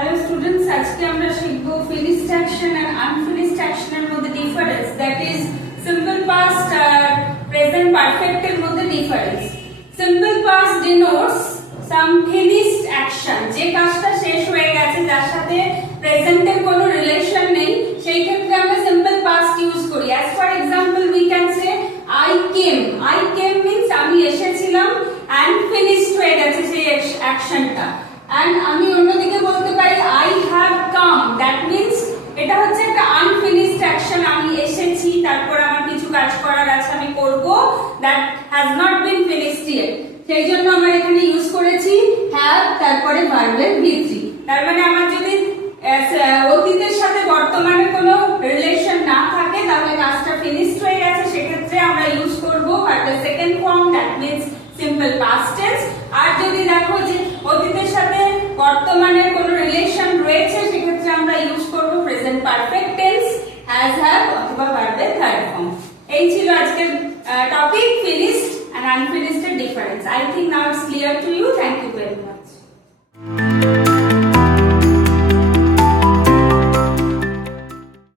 Hello students, আজকে আমরা শিখব finished action and unfinished action এর মধ্যে difference, that is simple past R present perfect এর মধ্যে difference. Simple past denotes some finished action, যে কাজটা শেষ হয়ে গেছে যার সাথে present এর কোনো রিলেশন নেই, সেই ক্ষেত্রে আমরা simple past ইউজ করি. As for example we can say I came means আমি এসেছিলাম and finished হয়ে গেছে সেই অ্যাকশনটা. And আমি অন্যদিকে বলতে পারি I have come, that means এটা হচ্ছে একটা unfinished action, আমি এসেছি তারপর আমার কিছু কাজ করার আছে আমি করব, that has not been finished yet. সেই জন্য আমরা এখানে ইউজ করেছি have তারপরে ভার্বের v3. তার মানে আমার যদি অতীতের সাথে বর্তমানের কোনো রিলেশন না থাকে তাহলে কাজটা ফিনিশড হয়ে গেছে, সেক্ষেত্রে আমরা ইউজ করব ভার্বের second form, that means simple past tense. আর যদি দেখো যে অতীতের সাথে বর্তমানের কোনো রিলেশন রয়েছে সেক্ষেত্রে আমরা ইউজ করব present perfect tense, has have অথবা ভার্বের থার্ড ফর্ম. এই ছিল আজকের টপিক, finished and unfinished এর difference. I think now it's clear to you. Thank you very much.